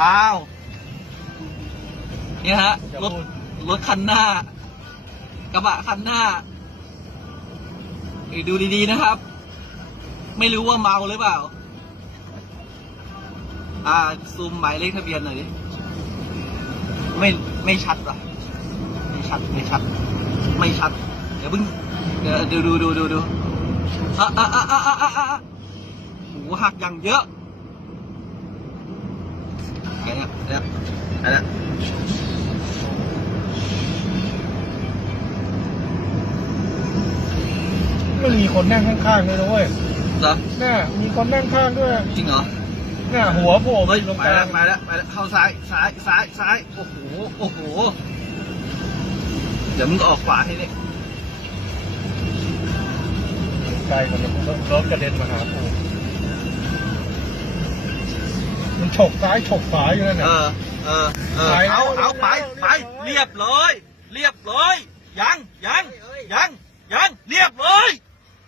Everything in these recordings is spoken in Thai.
อ้าว เนี่ยฮะ รถ รถคันหน้า กระบะคันหน้า ดูดีๆนะครับ ไม่รู้ว่าเมาหรือเปล่า อ่า ซูมหมายเลขทะเบียนหน่อยดิ ไม่ ไม่ชัดว่ะ ไม่ชัด ไม่ชัด ไม่ชัด เดี๋ยวเพิ่ง เดี๋ยวดูดูดูดูดูอะอะอะอะอะอะอะหูหักอย่างเยอะ แกเนี่ยเนี่ยเนี่ยมันมีคนนั่งข้างๆด้วยนะเว้ยเหรอน่ามีคนนั่งข้างด้วยจริงเหรอน่าหัวโผล่เฮ้ยตรงไปกลาแล้งวไปแล้วไปแล้วเข้าซ้ายซ้ายซ้ายซ้ายโอ้โหโอ้โหเดี๋ยวมึงออกขวาทีนี้ไกลมันรถกระเด็นมาหากู ฉกซ้ายฉกขวาอยู่นั่นเอน่ะ อเออเออไปแล้ว เอาเอาไปเรียบร้อยไปเรียบร้อยเรียบร้อยยังยังยังยังเรียบร้อย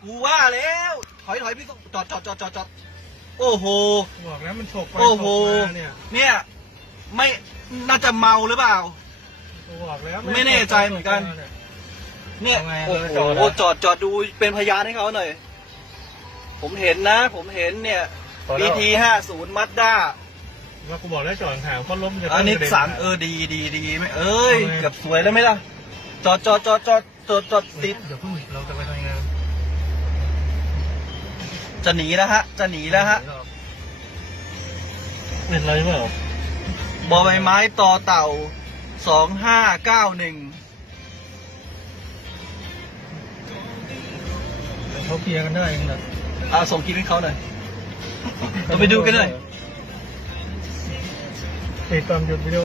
กูว่าแล้ว ถอยถอยพี่ต้องจอดจอดจอดจอดจอดโอ้โห บอกแล้วมันฉกไปโอ้โหฉกมาเนี่ยเนี่ยไม่น่าจะเมาหรือเปล่ากูบอกแล้วไม่แน่ใจเหมือนกัน เนี่ยทำไงโอ้เออโหจอดเหรอจอดจอดดูเป็นพยานให้เขาหน่อย ผมเห็นนะ ผมเห็นเนี่ย พอแล้ว BT ห้าศูนย์มัดด้า ว่ากูบอกแล้วจอดห่างเพราะล้มจะอันนี้กระเด็สามหเออดีดีดีไหมเอ้ยทำไมเกือบสวยแล้วไหมล่ะ จอดจอดจอดจอดจอดจอดติดเดี๋ยวเพิ่งเราจะไปทำงานจะหนีแล้วฮะ จะหนีแล้วฮะเป็นไรเปล่าบอใบไม้ต่อเต่าสองห้าเก้าหนึ่งเขาเคลียร์กันได้เองนะเอาส่งคลิปให้เขาหน่อยเราไปดูกันหน่อย ਇਹ ਕੰਮ ਜੋ ਵੀਡੀਓ